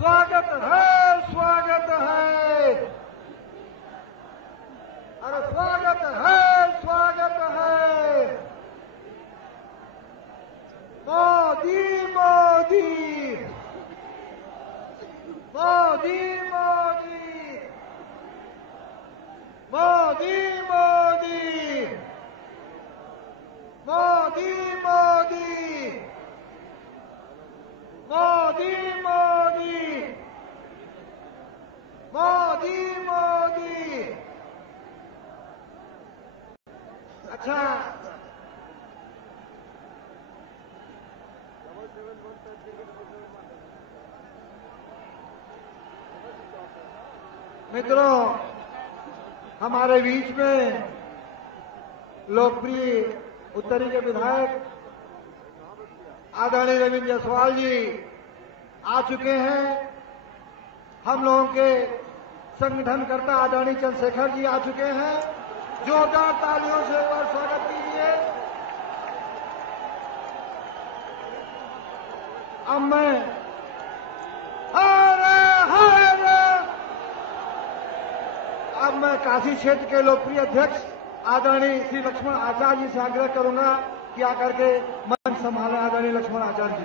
स्वागत है, स्वागत है। अरे स्वागत है, स्वागत है। मोदी मोदी मोदी मोदी मोदी मोदी मोदी मोदी मोदी मोदी मोदी मोदी। अच्छा, मित्रों, हमारे बीच में लोकप्रिय उत्तरी के विधायक आदरणीय रविंद्र जायसवाल जी आ चुके हैं। हम लोगों के संगठनकर्ता आदरणीय चंद्रशेखर जी आ चुके हैं। जोरदार तालियों से एक बार स्वागत कीजिए। अब मैं काशी क्षेत्र के लोकप्रिय अध्यक्ष आदरणीय श्री लक्ष्मण आचार्य जी से आग्रह करूंगा कि आकर के मंच संभालें। आदरणीय लक्ष्मण आचार्य जी।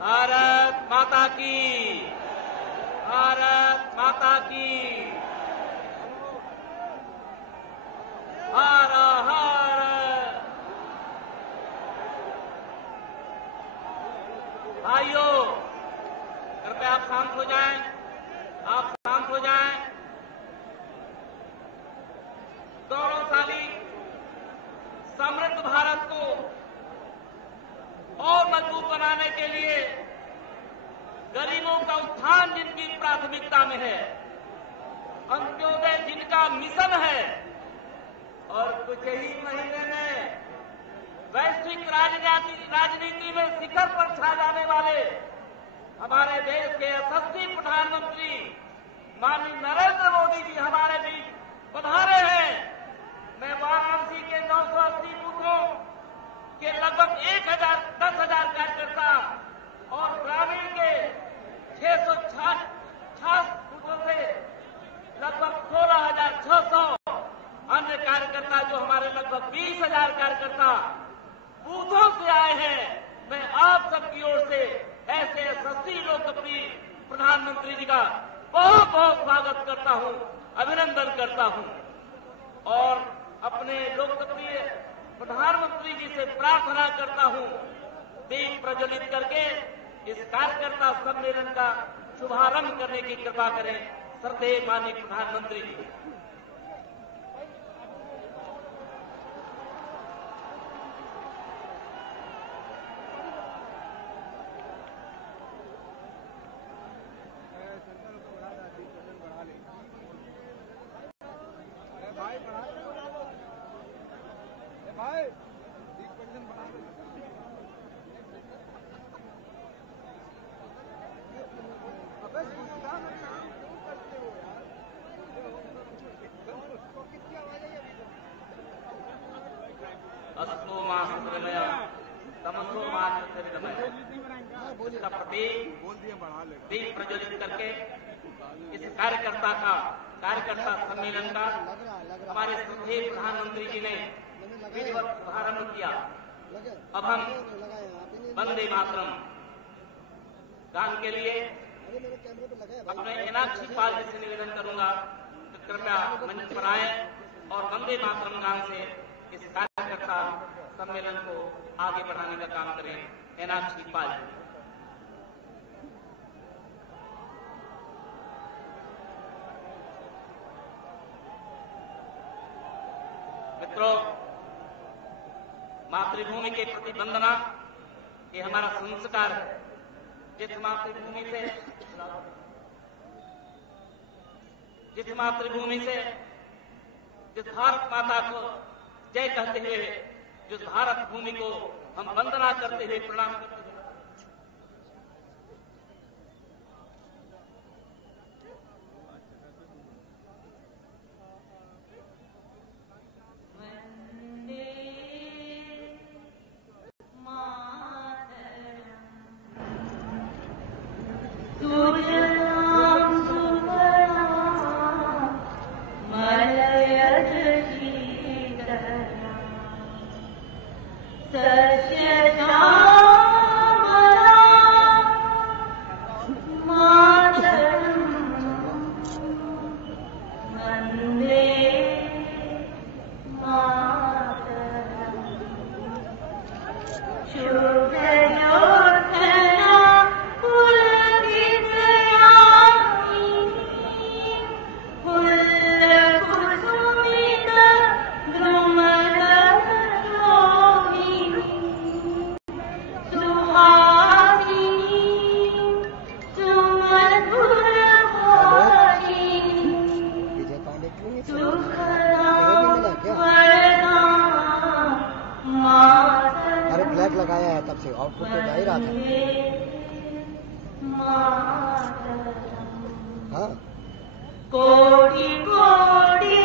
भारत माता की, भारत माता की, हर हर। भाइयों, कृपया आप शांत हो जाएं, आप शांत हो जाएं। गौरवशाली समृद्ध भारत को और मजबूत बनाने के लिए गरीबों का उत्थान जिनकी प्राथमिकता में है, अंत्योदय जिनका मिशन है, और कुछ ही महीने में वैश्विक राजनीति में शिखर पर छा जाने वाले हमारे देश के यशस्वी प्रधानमंत्री माननीय नरेंद्र मोदी जी हमारे बीच पधारे हैं। मैं वाराणसी के 980 बूथों के लगभग 10,000 कार्यकर्ता और ग्रामीण के 666 बूथों से लगभग 16,600 अन्य कार्यकर्ता, जो हमारे लगभग 20,000 कार्यकर्ता बूथों से आए हैं, मैं आप सबकी ओर से ऐसे यशस्वी लोकप्रिय प्रधानमंत्री जी का बहुत बहुत स्वागत करता हूं, अभिनंदन करता हूं और अपने लोकप्रिय प्रधानमंत्री जी से प्रार्थना करता हूं, दीप प्रज्वलित करके इस कार्यकर्ता सम्मेलन का शुभारंभ करने की कृपा करें। श्रद्धेय माननीय प्रधानमंत्री जी। इसका प्रतीक दीप प्रज्वलित करके इस कार्यकर्ता सम्मेलन का हमारे श्रद्धेय प्रधानमंत्री जी ने विधिवत शुभारंभ किया। अब हम वंदे मातरम गान के लिए अपने मीनाक्षी पाल जी से निवेदन करूंगा तो कृपया मंच पर आए और वंदे मातरम गान से इस कार्यकर्ता सम्मेलन को आगे बढ़ाने का काम करें। मीनाक्षी पाल जी। मित्रों, मातृभूमि के प्रति वंदना ये हमारा संस्कार है। जिस मातृभूमि से जिस भारत माता को जय कहते हुए जिस भारत भूमि को हम वंदना करते हुए प्रणाम करते हुए लगाया है तब से आउटपुट तो जा ही रहा था। हाँ कोटि कोटि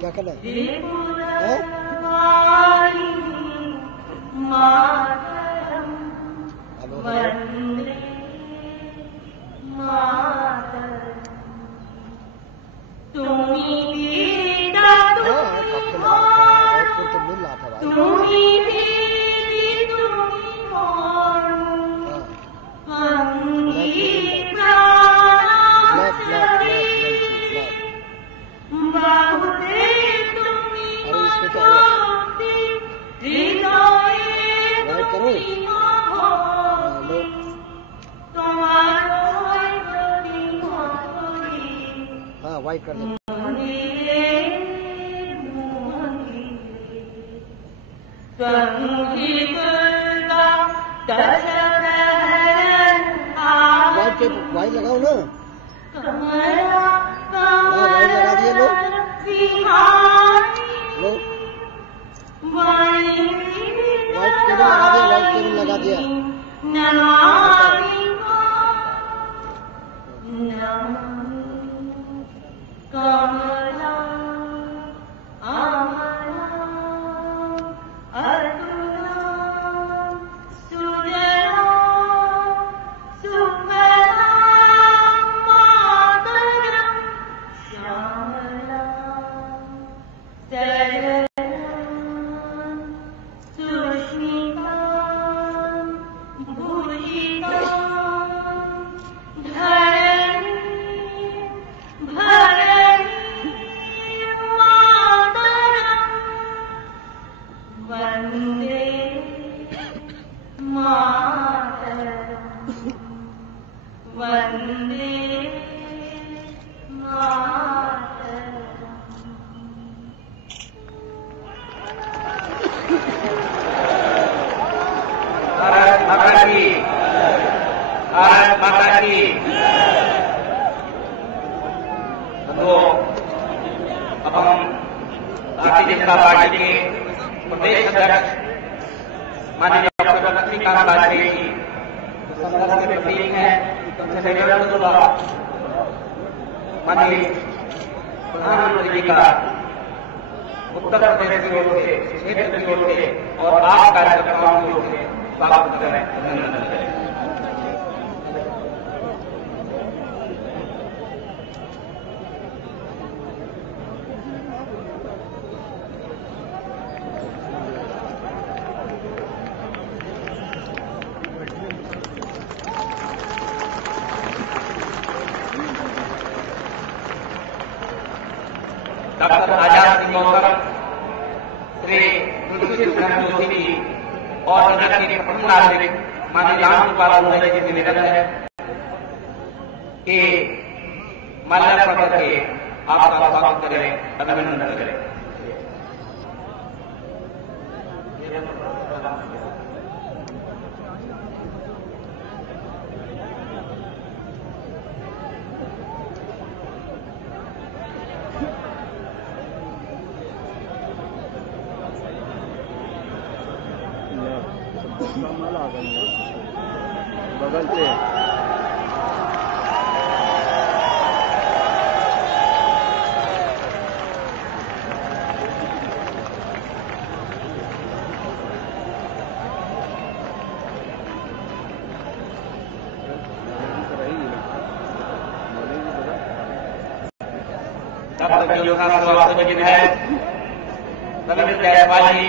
क्या करना है? हाँ वाइट कर दो। वाइट लगाओ ना। वाइट लगा दिए लो। वाइट केबल लगा दिया। भारत माता की। तो अब हम भारतीय जनता पार्टी के प्रदेश अध्यक्ष माननीय डॉक्टर लक्ष्मीकांत वाजपेयी जी संघर्ष के प्रतीक हैं माननीय प्रधानमंत्री जी का उत्तर प्रदेश की ओर से, क्षेत्र की ओर से और आप कार्यकर्ताओं की ओर से स्वागत करें, अभिनंदन करें। डॉक्टर आजाद सिंह गौतम, श्री युधिष्ठिर धर्म जोशी जी और नगर के प्रथम नागरिक माननीय रामगोपाल महोदय जी से निवेदन है कि माल्यार्पण करके आपका स्वागत करें, अभिनंदन करें। बगल से विधायक रविंद्र जायसवाल जी,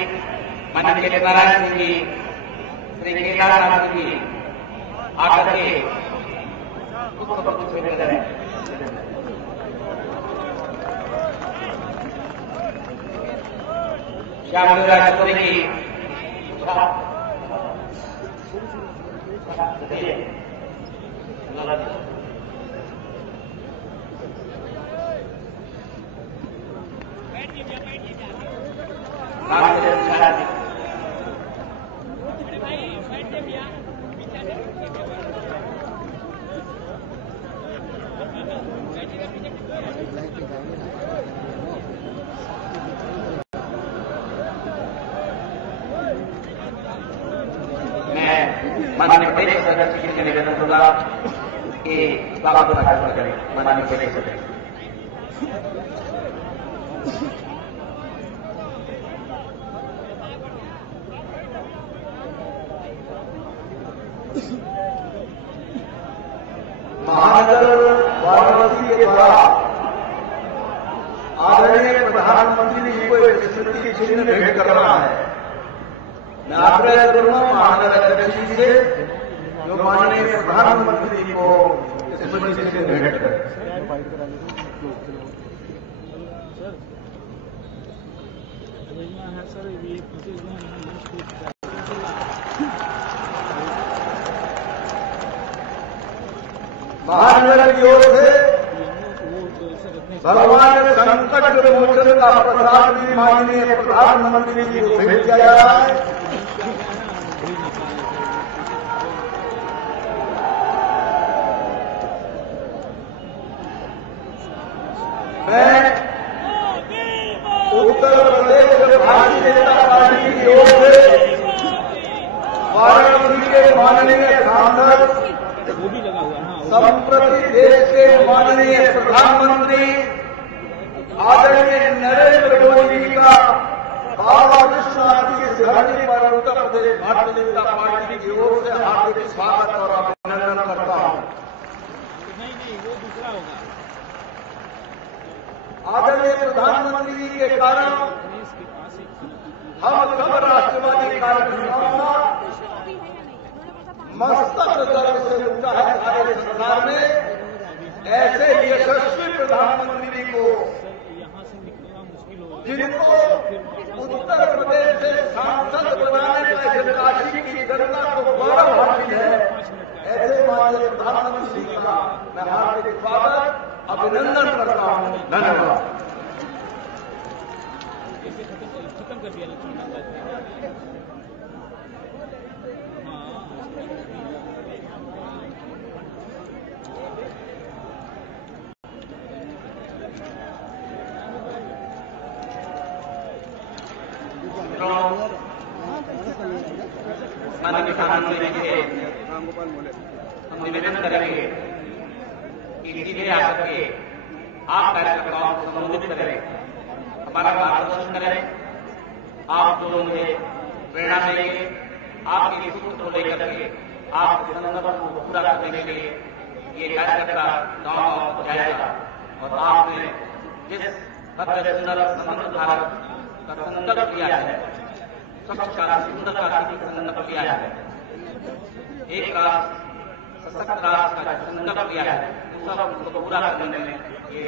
माननीय सत्यनारायण सिंह जी, श्री केदारनाथ जी आकर के श्याम चौधरी जी माननीय प्रदेश अध्यक्ष जी से निवेदन होगा कि स्वागत भाषण करें। माननीय प्रदेश अध्यक्ष महानगर वाराणसी के द्वारा आदरणीय प्रधानमंत्री जी को एक स्मृति चिन्ह भेंट करना है। मैं आग्रह करूंगा महानगर अध्यक्ष जी से जो माननीय प्रधानमंत्री जी को स्मृति चिन्ह भेंट करें। महानगर की ओर से भगवान संकट मोचन का प्रसाद भी माननीय प्रधानमंत्री जी को भेंट किया जा रहा है। मैं उत्तर प्रदेश भारतीय जनता पार्टी की ओर से वाराणसी के माननीय सांसद संप्रति देश के माननीय प्रधानमंत्री आदरणीय नरेंद्र मोदी जी का बाबा विश्वनाथ जी की धरती पर उत्तर प्रदेश भारतीय जनता पार्टी की ओर से हार्दिक स्वागत और अभिनंदन करता हूं। आदरणीय प्रधानमंत्री जी के कारण हम सब राष्ट्रवादी कार्यकर्ताओं का मस्तक गर्व से उठा है। सारे संसार में ऐसे यशस्वी प्रधानमंत्री को जिनको उत्तर प्रदेश से सांसद बनाने का काशी की जनता को गौरव हासिल है, ऐसे माननीय प्रधानमंत्री का मैं हार्दिक स्वागत अभिनंदन करता हूं। धन्यवाद। खत्म कर दिया माननीय प्रधानमंत्री जी से हम निवेदन करेंगे कि सीधे आकर के आप कार्यकर्ताओं को संबोधित करें, हमारा मार्गदर्शन करें। आप जो मुझे प्रेरणा देंगे, आपके सूत्र को लेकर के आपके संकल्प को पूरा करने के लिए ये कार्यकर्ता गांव गांव जाएगा और आपने जिस भव्य सुंदर समृद्ध भारत का संकल्प लिया है, स्वच्छ का सुंदर का संकल्प लिया है, एक राष्ट्र सशक्त राष्ट्र का संकल्प लिया है, उन सब को पूरा करने में ये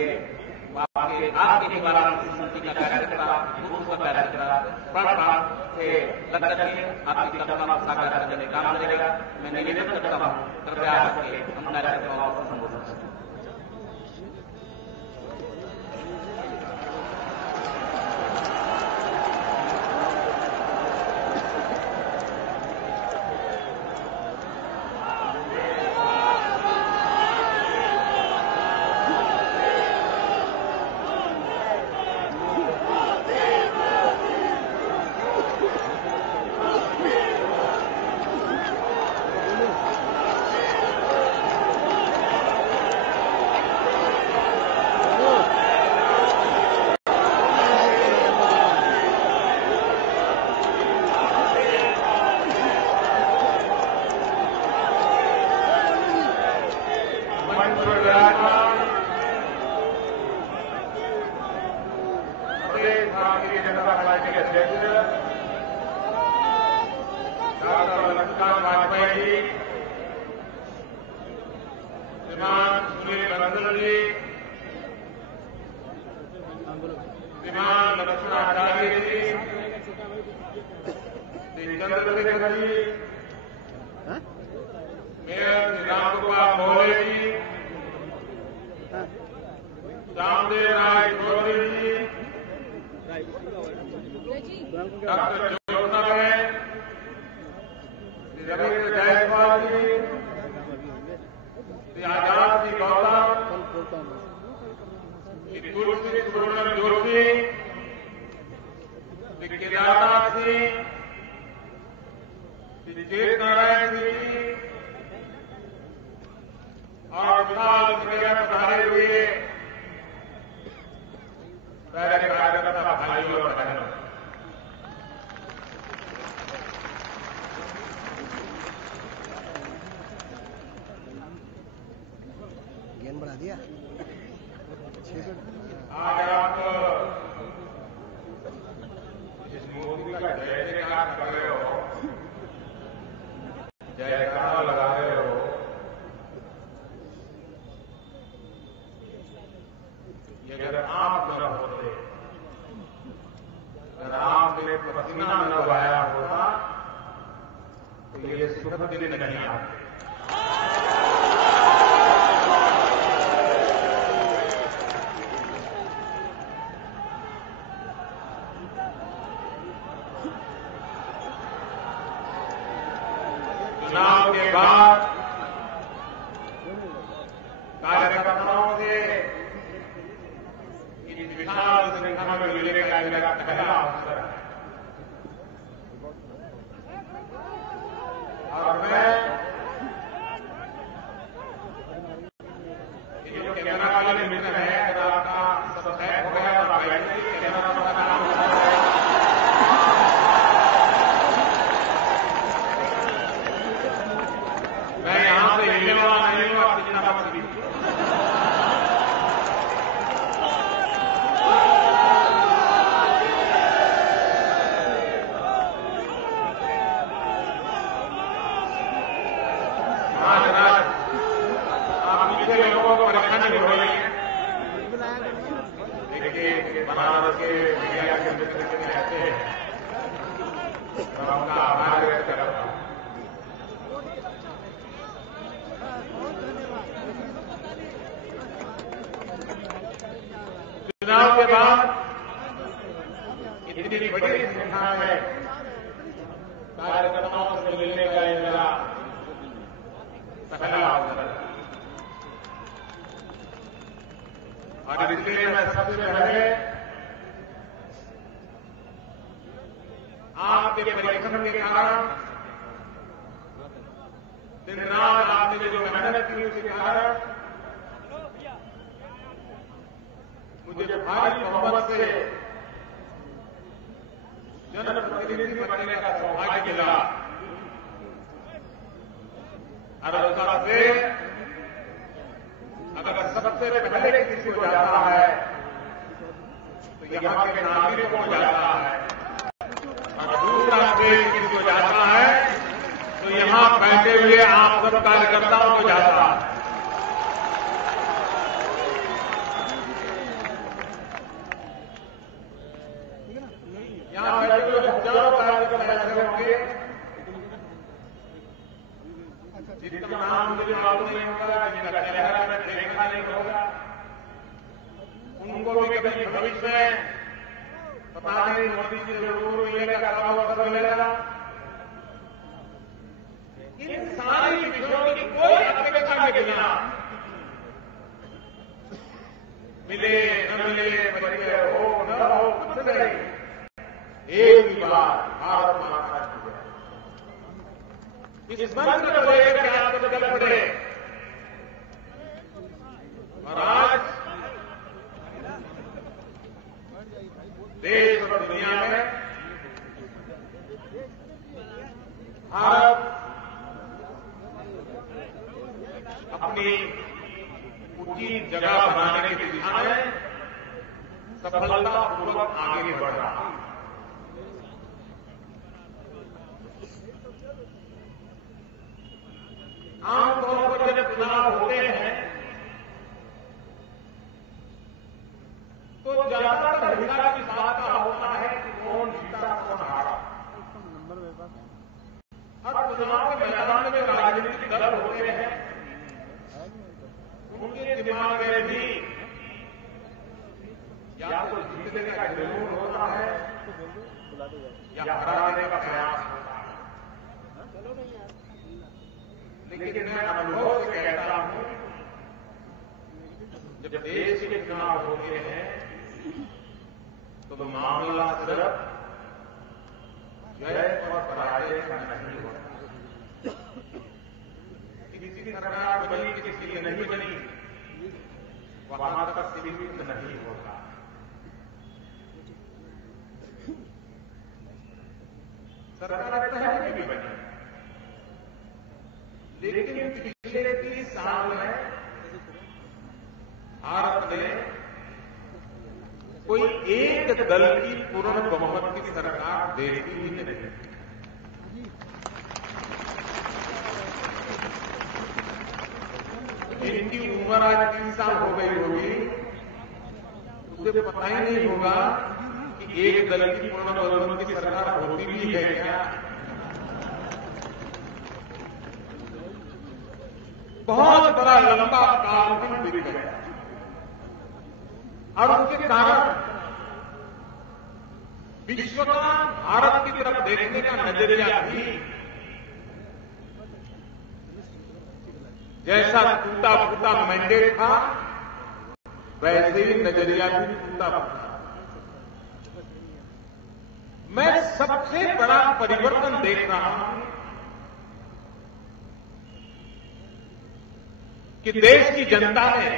आपके वाराणसी समिति का कार्यकर्ता, बूथ का कार्यकर्ता प्राण प्राण से लग करके आपकी कल्पना को साकार करने का काम करेगा। मैं निवेदन करता हूँ, कृपया करके हम कार्यकर्ताओं को संबोधन करें। भारतीय जनता पार्टी के अध्यक्ष डॉक्टर लक्ष्मण वाजपेयी जी, श्रीमान सुनील बंसल जी, श्रीमान लक्ष्मण आचार्य जी, श्री चंद्रशेखर जी, मेयर श्री रामगोपाल मोहले जी, रामदेव राय चौधरी जी, डॉक्टर ज्योत्ना बहन, श्री रविंद्र जायसवाल जी, श्री आजाद जी गौतम, श्री तुलसी सुब्रमण्यम जोशी, श्री केदारनाथ सिंह, श्री चेत नारायण जी और विशाल संख्या में पधारे हुए प्यारे कार्यकर्ता भाइयों और बहनों, ज्ञान बढ़ा दिया। आज आप इस मूर्ति का जय जयकार कर रहे हो, जयकारा लगा रहे हो, ये अगर आप न होते, अगर आपने पसीना न बहाया होता तो ये सुखद दिन नहीं आते। चुनाव के बाद कार्यकर्ताओं से इस विशाल संख्या में मिलने का मेरा पहला अवसर है और मैं ये जो कैमरा वाले मित्र हैं, अगर आपका सब तय हो गया तो आप बैठिए, कैमरा वाला काम हो रहा है। मैं यहां से हिलने वाला नहीं हूं, आपकी चिंता मत कीजिए। आप पीछे लोगों को परेशानी हो रही है। देखिए, बनारस के मीडिया के मित्र के कहते हैं, मैं उनका आभार व्यक्त करता हूं। चुनाव के बाद इतनी बड़ी संख्या में कार्यकर्ताओं से मिलने का ये मेरा पहला अवसर है और इसलिए मैं सबसे पहले आपके परिश्रम के कारण, दिन रात आपने जो मेहनत की उसके कारण मुझे भारी बहुमत से जनप्रतिनिधि बनने का सौभाग्य मिला और उसका श्रेय अगर सबसे पहले किसी को जाता है तो यहाँ के नागरिकों को जाता है और दूसरा श्रेय किसी को जाता है तो यहाँ बैठे हुए आप सब कार्यकर्ताओं को जाता है। यहां बैठे हुए हजारों कार्यकर्ता ऐसे होंगे जिनका नाम मुझे मालूम नहीं होगा, जिनका चेहरा मैं देखा नहीं होगा, उनको भी कभी भविष्य में पता नहीं मोदी जी से जरूर मिलेगा, कब अवसर मिलेगा। इन सारी विषयों की कोई अपेक्षा के बिना मिले न मिले, बच्चे हो न हो, कुछ नहीं, एक ही बात, भारत माता की जय। इस मंत्र को लेकर के आप तो चल पड़े और आज देश और दुनिया में भारत अपनी ऊंची जगह बनाने की दिशा में सफलतापूर्वक आगे बढ़ रहा है। आमतौर पर जब चुनाव होते हैं तो ज्यादातर हिस्सा इस बात का होता है कि कौन जीता कौन हारा। हर चुनाव के मैदान में राजनीतिक दल होते हैं, उनके दिमाग में भी या तो जीतने का जुनून होता है या हराने का प्रयास होता है। लेकिन मैं अनुभव से कहता हूं, जब देश के चुनाव होते हैं तो मामला सिर्फ जय और पराजय का नहीं होता। किसी की सरकार बनी, किसी की नहीं बनी, वहां तक सीमित नहीं होता। सरकार पहले भी बनी, लेकिन पिछले 30 साल में भारत ने कोई एक दल की पूर्ण बहुमत की सरकार देखी ही नहीं। जिनकी उम्र आज 30 साल हो गई होगी, उसे पता ही नहीं होगा कि एक दल की पूर्ण बहुमत की सरकार होती भी है क्या। बहुत बड़ा लंबा कालखंड बीत गया और उसके कारण विश्व का भारत की तरफ देखने का नजरिया भी जैसा टूटा फूटा मैंडेट था, वैसे ही नजरिया भी टूटा फूटा। मैं सबसे बड़ा परिवर्तन देख रहा हूं कि देश की जनता ने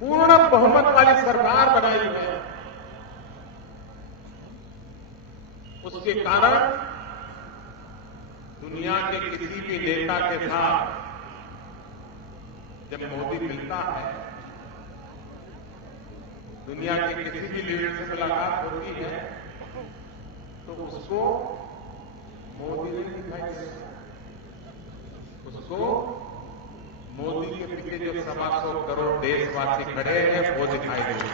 पूर्ण बहुमत वाली सरकार बनाई है। उसके कारण दुनिया के किसी भी नेता के साथ जब मोदी मिलता है, दुनिया के किसी भी लीडर से मुलाकात होती है, तो उसको मोदी ने दिखाई देता, उसको मोदी के पीछे जो 125 करोड़ देशवासी खड़े हैं वो दिखाई देंगे।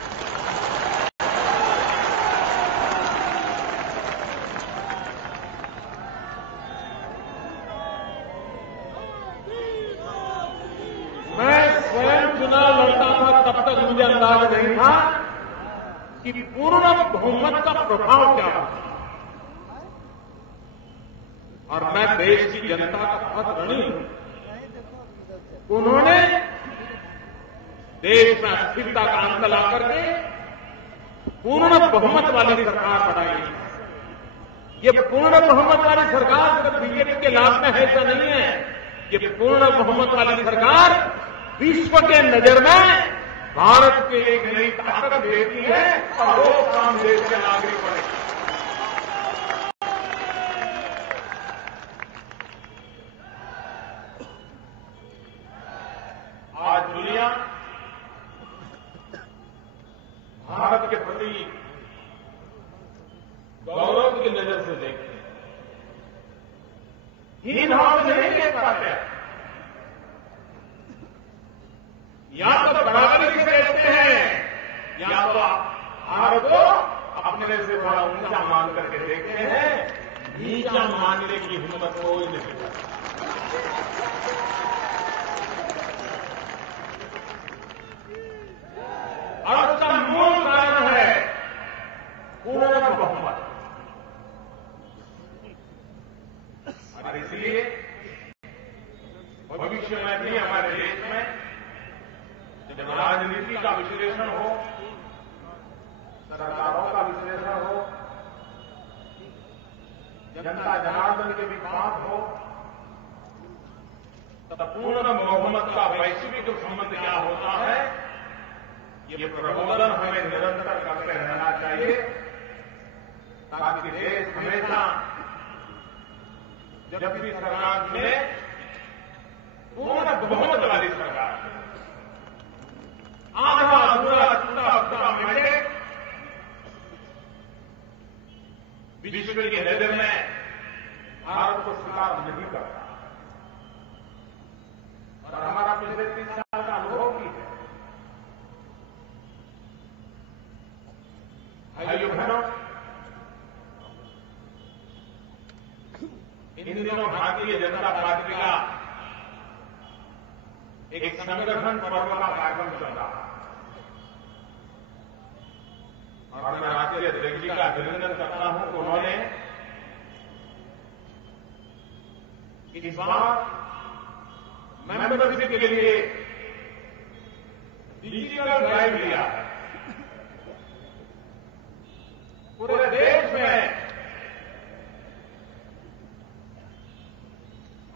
मैं स्वयं चुनाव लड़ता था, तब तक मुझे अंदाज नहीं था कि पूर्ण बहुमत का प्रभाव क्या होता। और मैं देश की जनता का बहुत ऋणी हूं। उन्होंने देश में अस्थिरता का अंत ला करके पूर्ण बहुमत वाली सरकार बनाई। ये पूर्ण बहुमत वाली सरकार सिर्फ बीजेपी के लाभ में है ऐसा नहीं है। ये पूर्ण बहुमत वाली सरकार विश्व के नजर में भारत के एक नई ताकत देती है और वो काम देश के नागरिक बने। आज दुनिया भारत के प्रति गौरव की नजर से देखते हैं, हीन भाव से नहीं देख पाते। या तो बराबरी से देखते हैं या तो भारत को अपने से थोड़ा ऊंचा मान करके देखते हैं, नीचा मानने की हिम्मत कोई नहीं करता। और उसका मूल कारण है पूर्ण बहुमत। और इसलिए भविष्य में भी हमारे देश में जब राजनीति का विश्लेषण हो, सरकारों का विश्लेषण हो, जनता जनार्दन के भी बात हो, तब पूर्ण बहुमत का वैश्विक संबंध क्या होता है, ये प्रबोधन हमें निरंतर करते रहना चाहिए, ताकि देश हमेशा जब भी सरकार चुने पूर्ण बहुमत वाली सरकार, आधा अधूरा टूटा फूटा मैंडेट विश्व के नजर में भारत को स्वीकार नहीं करता। और हमारा पिछले 3 साल का अनुभव भी है। भाइयों बहनों, इन दिनों भारतीय जनता पार्टी का एक संगठन पर्व का कार्यक्रम चल रहा है और मैं राष्ट्रीय अध्यक्ष जी का अभिनंदन करता हूं कि उन्होंने इस बार मेंबरशिप के लिए डिजिटल ड्राइव लिया है। पूरे देश में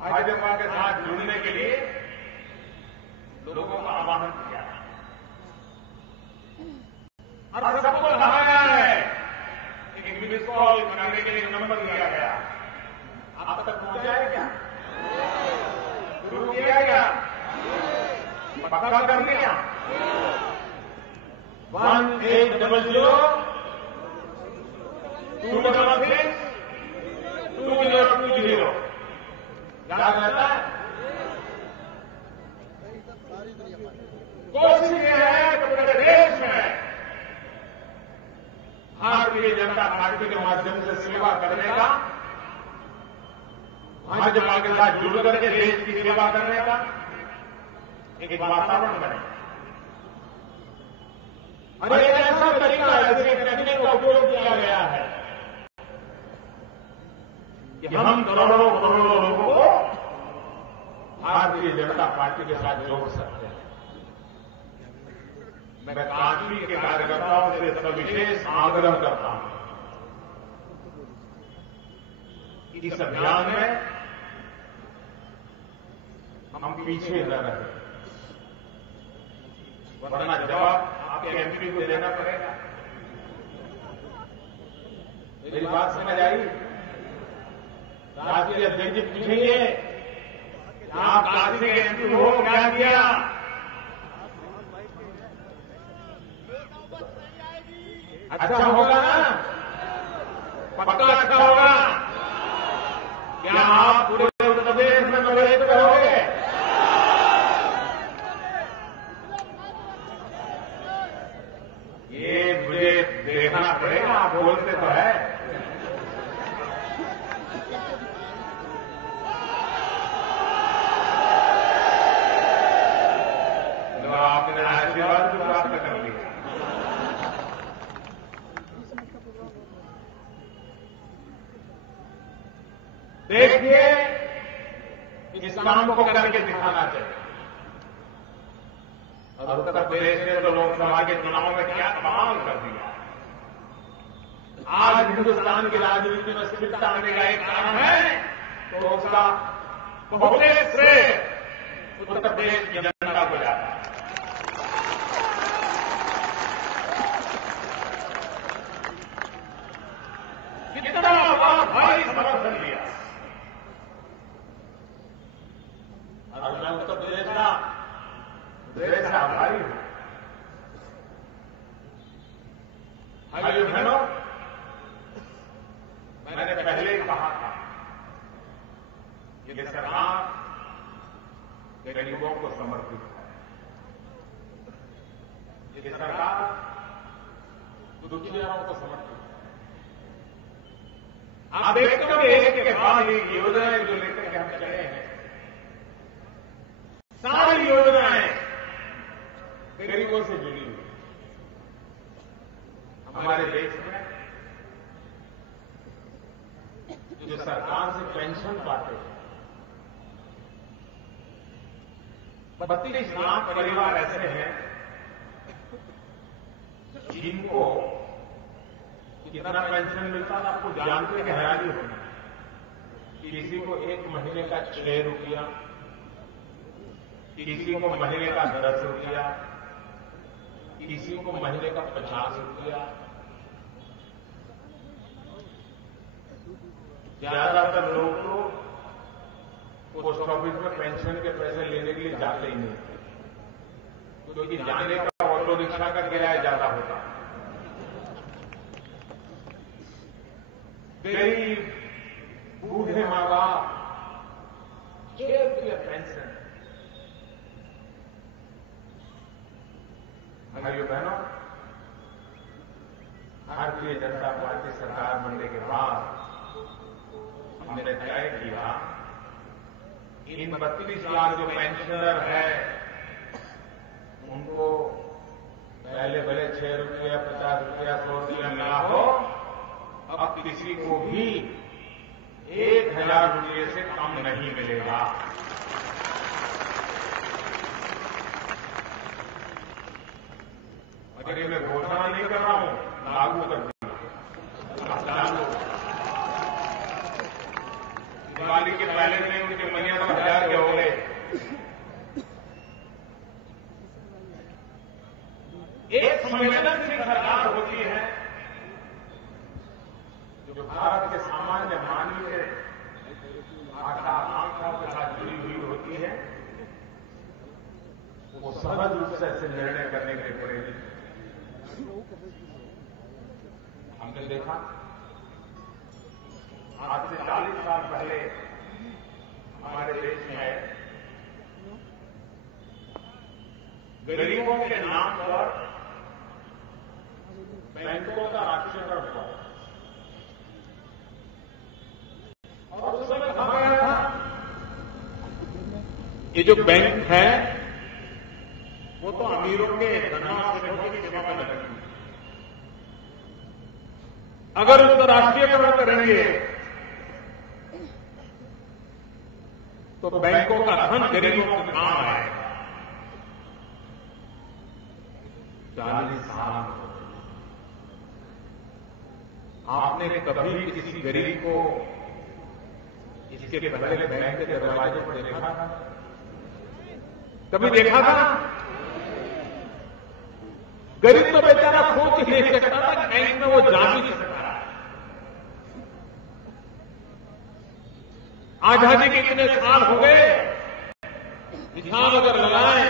भाजपा के साथ जुड़ने के लिए लोगों का आह्वान किया है और सबको कहा गया है कि मिस कॉल करने के लिए नंबर दिया गया। आप तक पहुंचा है क्या? शुरू किया गया? पक्का कर दिया? 1800-266-2020 याद रहता है? कोशिश ये है कि पूरे देश में भारतीय जनता पार्टी के माध्यम से सेवा करने का, भाजपा के साथ जुड़ करके देश की सेवा करने का एक वातावरण बने। और एक ऐसा तरीका, ऐसे टेक्निक का उपयोग किया गया है कि हम करोड़ों करोड़ों लोगों को भारतीय जनता पार्टी के साथ जोड़ सकते हैं। मैं कांग्रेस के कार्यकर्ताओं से सविशेष आग्रह करता हूं कि इस अभियान में हम पीछे न रहें, वरना जवाब आपके एमपी को देना पड़ेगा। मेरी बात समझ आई? राष्ट्रीय अध्यक्ष जी पूछेंगे आप काशी के एमपी हो, क्या किया? अच्छा होगा ना? पक्का अच्छा होगा? क्या आप पूरे उत्तर प्रदेश में प्रवेश करोगे? ये मुझे देखना पड़ेगा, आप बोलते तो है। तो आपने आशीर्वाद भी प्राप्त कर लिया। देखिए, इस काम को करके दिखाना चाहिए। और उत्तर प्रदेश ने तो लोकसभा के चुनाव में क्या कमाल कर दिया। आज हिंदुस्तान की राजनीति में स्थिरता आने का एक कारण है, तो उसका बहुत श्रेय उत्तर प्रदेश की जनता को जाता है। कितना भारी समर्थन दिया। और मैं उत्तर प्रदेश का हृदय से आभारी हूं। भाइयों बहनों, मैंने पहले ही कहा था कि ये सरकार गरीबों को समर्पित है। ये सरकार दुखियारों को समर्थन। आप देखते हो कि एक के बाद एक योजनाएं जो लेकर के हम चले हैं, सारी योजनाएं गरीबों से जुड़ी हुई। हमारे देश में जो सरकार से पेंशन पाते हैं, 32 लाख परिवार ऐसे हैं जिनको कितना पेंशन मिलता है आपको जानते के हैरानी होगी। किसी को एक महीने का 6 रुपया, किसी को महीने का 10 रुपया, किसी को महीने का 50 रुपया। ज्यादातर लोग तो पोस्ट ऑफिस में पेंशन के पैसे लेने के लिए जाते ही नहीं, क्योंकि जाने का ऑटो रिक्शा का किराया ज्यादा होता। गरीब बूढ़े माँ बाप 6 रुपये पेंशन। भाइयों बहनों, भारतीय जनता पार्टी सरकार बनने के बाद हमने तय किया इन 32 लाख जो पेंशनर है उनको पहले भले 6 रुपया, 50 रुपया, 100 रुपया मिला हो, अब किसी को भी 1000 रुपये से कम नहीं मिलेगा। अगर ये मैं घोषणा नहीं कर रहा हूं, लागू कर दिया। दिवाली के पहले से उनके मनिया 1000 के हो गए। एक संवेदनशील सरकार होती है जो भारत के सामान्य मानवी के आकांक्षाओं के साथ जुड़ी हुई होती है, वो सहज रूप से ऐसे निर्णय करने के लिए प्रेरित। हमने देखा आज से 40 साल पहले हमारे देश में गरीबों के नाम पर बैंकों का राष्ट्रीयकरण हुआ और उस समय कहा गया था ये जो बैंक है वो तो अमीरों के धनवान सेठों की सेवा में लगी। अगर उसका राष्ट्रीयकरण करेंगे तो बैंकों का धन गरीबों के काम आएगा। 40 साल आपने कभी किसी गरीब को इसके पहले बैंक के दरवाजे पर देखा था? कभी देखा था? गरीब तो बेचारा सोच ही नहीं सकता था, बैंक में वो जा भी नहीं सकता। आजादी के कितने साल हो गए, हिसाब अगर लगाएं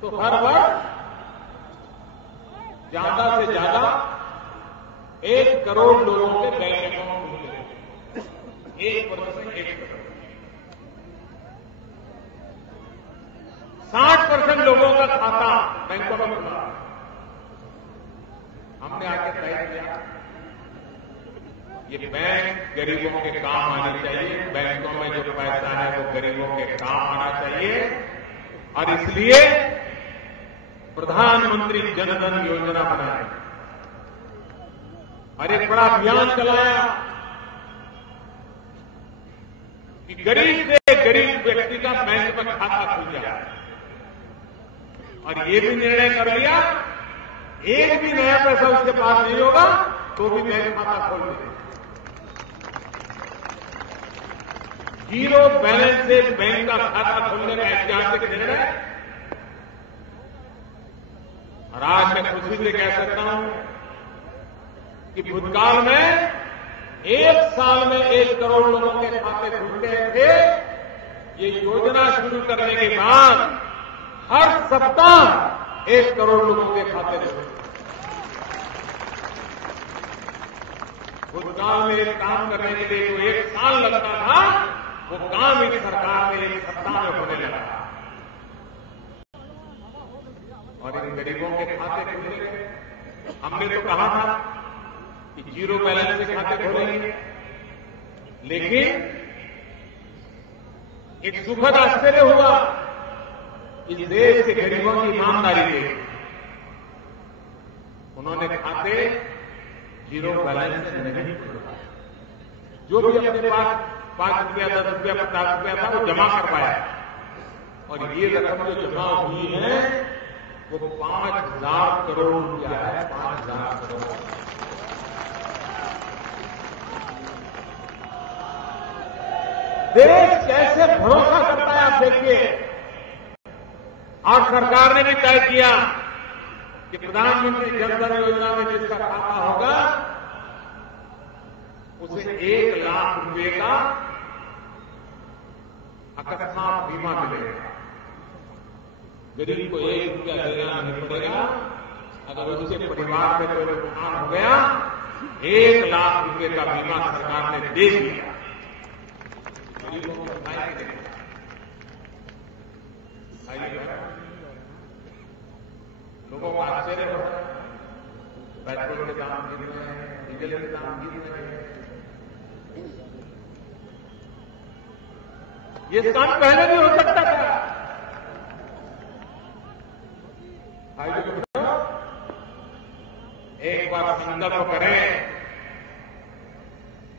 तो हर वर्ष ज्यादा से ज्यादा 1 करोड़ लोगों के बैंक अकाउंट खुले। 1 वर्ष में 1 करोड़। 60% लोगों का खाता बैंकों में खुला। हमने आके तय किया ये बैंक गरीबों के काम आने चाहिए, बैंकों में जो पैसा है वो गरीबों के काम आना चाहिए, और इसलिए प्रधानमंत्री जन धन योजना बनाई और एक बड़ा अभियान चलाया कि गरीब से गरीब व्यक्ति का बैंक में खाता खुल जाए। और ये भी निर्णय कर लिया एक भी नया पैसा उसके पास नहीं होगा तो भी बैंक खाता खोल देगा। 0 बैलेंस से बैंक का खाता खोलने का ऐतिहासिक निर्णय। और आज मैं खुशी से कह सकता हूं कि भूतकाल में 1 साल में 1 करोड़ लोगों के खाते खुल गए थे। ये योजना शुरू करने के बाद हर सप्ताह 1 करोड़ लोगों के खाते खुले। भूतकाल में एक काम करने के लिए जो 1 साल लगता था वो काम इस सरकार में 1 सप्ताह में होने लगा। और इन गरीबों के खाते खुले गए। हमने तो कहा था कि जीरो बैलेंस से खाते खोलेंगे, लेकिन एक सुखद आश्चर्य हुआ इस देश के गरीबों की ईमानदारी देख। उन्होंने खाते जीरो बैलेंस से नहीं खुलवाए, जो भी अपने पास 5 रुपया 10 रुपया 50 रुपया था वो जमा करवाया, और ये रकम जो जमा हुई है वो 5,000 करोड़ रुपया है। 5,000 करोड़। देश कैसे भरोसा करता है आप देखिए। और सरकार ने भी तय किया कि प्रधानमंत्री जन धन योजना में जिसका खाता होगा उसे 1 लाख रुपए का अकस्मात बीमा मिलेगा। गरीब को 1 रुपया देना नहीं पड़ेगा। अगर उसके परिवार में कोई नुकसान हो गया 1 लाख रुपए का बीमा सरकार ने दे दिया। गरीबों को लोगों को आश्चर्य हो रहा है, पेट्रोल के दाम गिर रहे हैं, डीजल के दाम गिर रहे हैं। ये काम पहले भी हो सकता था। एक बार संकल्प करें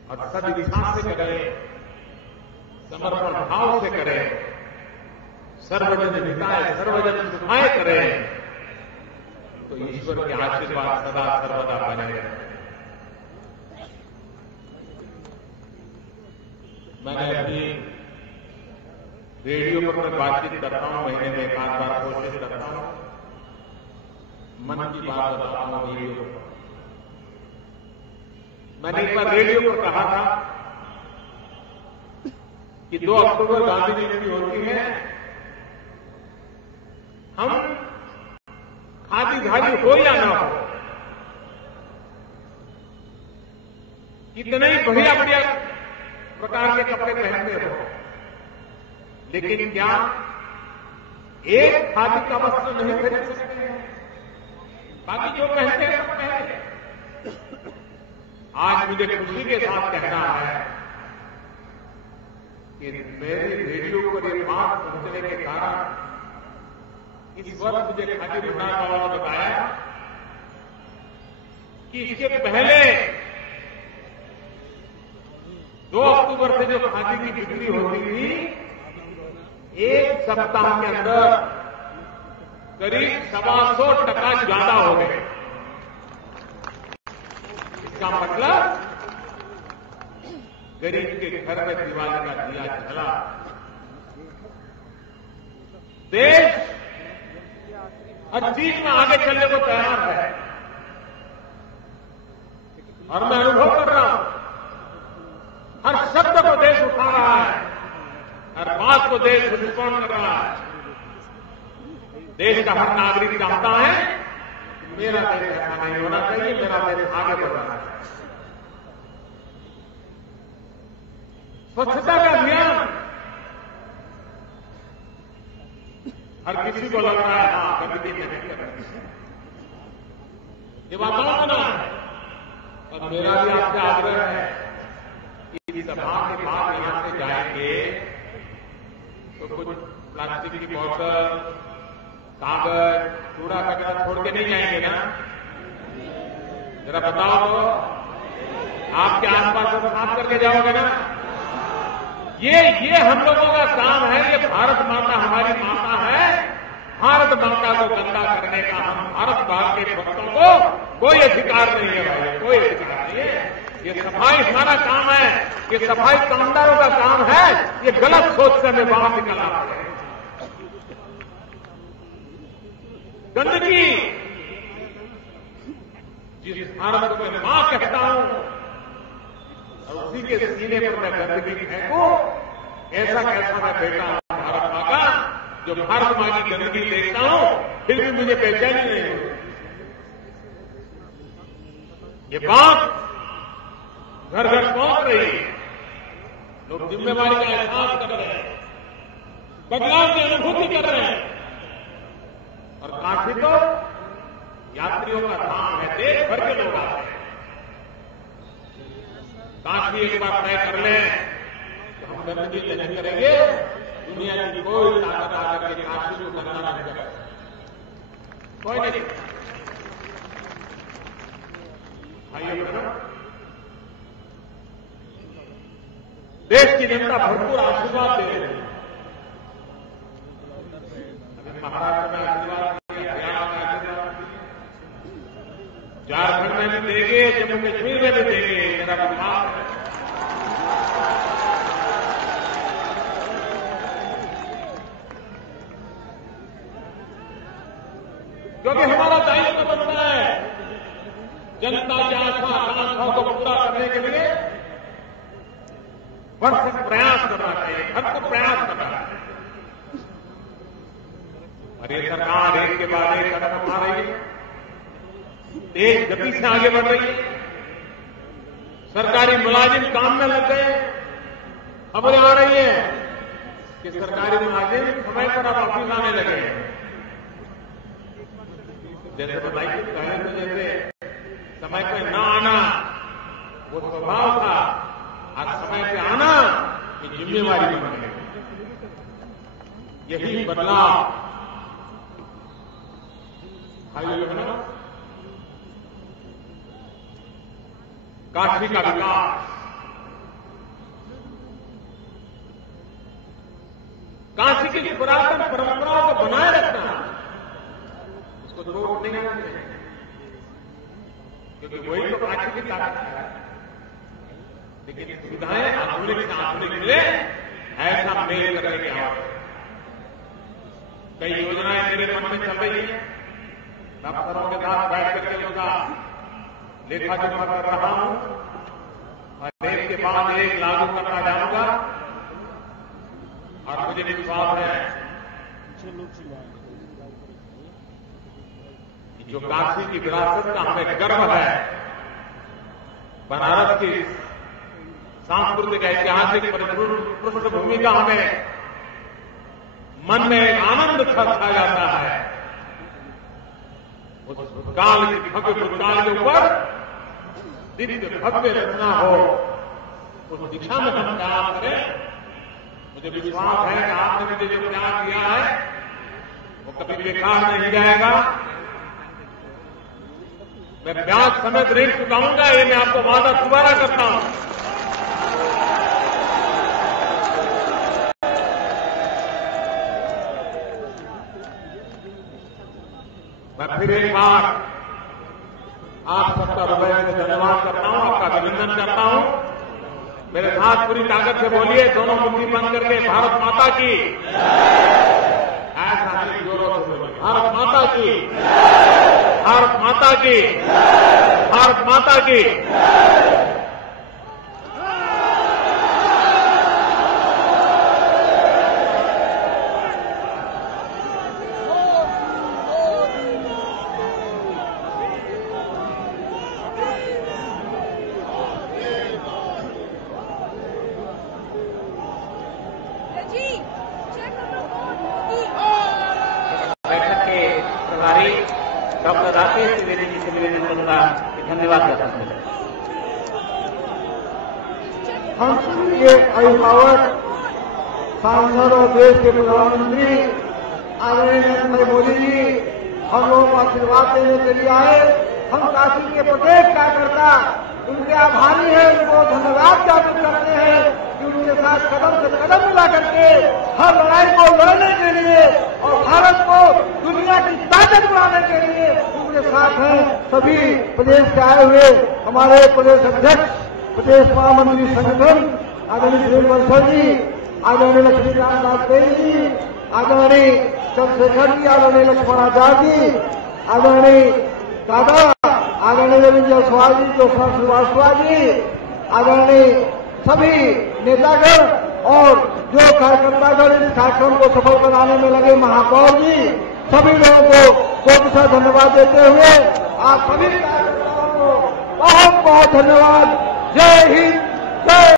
और सदिच्छा से करें, समर्पण भाव से करें, सर्वजन हिताय सर्वजन सुखाय करें, तो ईश्वर के आशीर्वाद सदा सर्वदा बने रहे। मैंने अभी रेडियो पर मैं बातचीत करता हूं, महीने में 1 आध बार कोशिश करता हूं मन की बात बताता हूं रेडियो पर। मैंने एक बार रेडियो पर कहा था कि 2 अक्टूबर गांधी जयंती होती है, हम खादी हो या ना हो, कितने ही बढ़िया बढ़िया प्रकार के कपड़े पहनते हो, लेकिन क्या एक खादी का वस्त्र नहीं खरीद सकते हैं? बाकी जो पहनते हैं सब पहने। आज मुझे खुशी के साथ कहना है कि मेरे रेडियो पर ये बात पहुंचने के कारण इस वर्ष मुझे खादी विभाग वालों ने बताया कि इसके पहले 2 अक्टूबर से जो खादी की बिक्री होती थी, 1 सप्ताह के अंदर करीब 125% ज्यादा हो गए। इसका मतलब गरीब के घर में दिवाली का दिया जला। देश हर चीज में आगे चलने को तैयार है, और मैं अनुभव कर रहा हूं हर शब्द को देश उठा रहा है, हर बात को देश रिस्पॉन्ड कर रहा है। देश का हर नागरिक चाहता है मेरा देश ऐसा नहीं होना चाहिए, मेरा देश आगे बढ़ना चाहिए। स्वच्छता का अभियान हर किसी को लग रहा है हाँ गंदगी नहीं करनी, ये बात बना है। और मेरा भी आपसे आग्रह है कि सभा के बाद यहां से जाएंगे तो कुछ प्लास्टिक की बोतल, कागज, कूड़ा कचरा छोड़ के नहीं जाएंगे ना? जरा बताओ तो, आपके आसपास सब साफ करके जाओगे ना? ये हम लोगों का काम है। ये भारत माता हमारी माता है। भारत माता को गंदा करने का हम भारत भाग के भक्तों को कोई अधिकार नहीं है भाई, कोई अधिकार नहीं है। ये सफाई हमारा काम है, ये सफाई कामदारों का काम है। ये गलत सोच से हमें बाहर निकलना पड़ेगा। गंदगी जिस भारत को मैं मां कहता हूं और उसी के सीने पर मैं गंदगी फेंकूं, ऐसा कैसा मैं बेटा हूं भारत मां का, जो भारत मां की गंदगी देखता हूं फिर भी मुझे बेचैनी नहीं होती। ये बात घर घर पहुंच रही है। लोग जिम्मेवारी का एहसास कर रहे हैं, बदलाव की अनुभूति कर रहे हैं। और काशी तो यात्री यात्रियों का धाम है, देश भर के लोग आते हैं। काशी एक बार तय कर लें तो हम गंदगी नहीं करेंगे, दुनिया की कोई ताकत आकर के काशी को गंदा नहीं कर सकती, कोई नहीं। भाइयों बहनों, देश की जनता भरपूर आशीर्वाद दे रही है। महाराष्ट्र में आशीर्वाद दिया, हरियाणा में आशीर्वाद दिया, झारखंड में भी देंगे, जम्मू कश्मीर में भी देंगे, मेरा विश्वास है। क्योंकि हमारा दायित्व बनता है जनता की आशा आकांक्षाओं को पूरा करने के लिए भरसक प्रयास करना चाहिए, भरसक प्रयास करना चाहिए। और ये सरकार एक के बाद एक कदम उठा रही है, तेज गति से आगे बढ़ रही है। सरकारी मुलाजिम काम में लग गए, खबरें आ रही है कि सरकारी मुलाजिम समय पर अब वापिस आने लगे हैं। जैसे बताइए, पहले तो जैसे समय पर ना आना वो स्वभाव था, आज समय पे आना ये जिम्मेवारी बन गई। यही बदलाव भाइयों बहनों, काशी का विकास, काशी की पुरातन परंपराओं को बनाए रखना, उसको तोड़ नहीं आना चाहिए, क्योंकि वही तो काशी की ताकत है। लेकिन सुविधाएं आधुनिक से आधुनिक मिले, ऐसा मेल करने की आवश्यकता। कई योजनाएं मेरे मन में चल रही है, अफसरों के साथ बैठ करके उनका लेखा जोखा कर रहा हूं और एक के बाद एक लागू करना जाऊंगा। और मुझे विश्वास है कि जो काशी की विरासत का हमें गर्व है, बनारस की सांस्कृतिक ऐतिहासिक पृष्ठभूमि का हमें मन में एक आनंद छा जाता है। उस काल की भव्य भूतकाल के ऊपर दिव्य भव्य रचना हो, उस दिशा में हम प्रयास करें। मुझे विश्वास है कि आपने मुझे जो प्रयास किया है वो कभी बेकार नहीं जाएगा। मैं ब्याज समेत ऋण चुकाऊंगा, ये मैं आपको वादा दोबारा करता हूं। मैं फिर एक बार आप सबका हृदय से धन्यवाद करता हूं, आपका अभिनंदन करता हूं। मेरे साथ पूरी ताकत से बोलिए, दोनों मुट्ठी बंद करके, भारत माता की, ऐसा नहीं जोरों से बोलिए, भारत माता की, भारत माता की, भारत माता की। बैठक के प्रभारी डॉक्टर राकेश त्रिवेदी जी से निवेदन करूंगा कि धन्यवाद ज्ञापन करें। हम ये अभिभावक सांसद और देश के प्रधानमंत्री आदरणीय नरेंद्र भाई मोदी जी हम लोगों को आशीर्वाद देने के लिए आए। हम काशी के प्रत्येक कार्यकर्ता उनके आभारी हैं, उनको धन्यवाद ज्ञापित करते हैं कि उनके साथ कदम से कदम मिला करके हर लड़ाई को लड़ने के लिए और भारत को दुनिया की ताकत बनाने के लिए उनके साथ हैं। सभी प्रदेश से आए हुए हमारे प्रदेश अध्यक्ष, प्रदेश महामंत्री संगठन आदरणीय सुरेश बंसल जी, आदरणीय लक्ष्मीकांत वाजपेयी जी, आदरणीय चंद्रशेखर जी, आदरणीय लक्ष्मण आचार्य जी, आदरणीय दादा, आदरणीय रविंद्र जायसवाल जी, जोशना श्रीवास्तव जी, आदरणीय सभी नेतागण और जो कार्यकर्तागण इस कार्यक्रम को सफल बनाने में लगे, महापौर जी, सभी लोगों को बहुत सा धन्यवाद देते हुए आप सभी कार्यकर्ताओं को बहुत बहुत धन्यवाद। जय हिंद, जय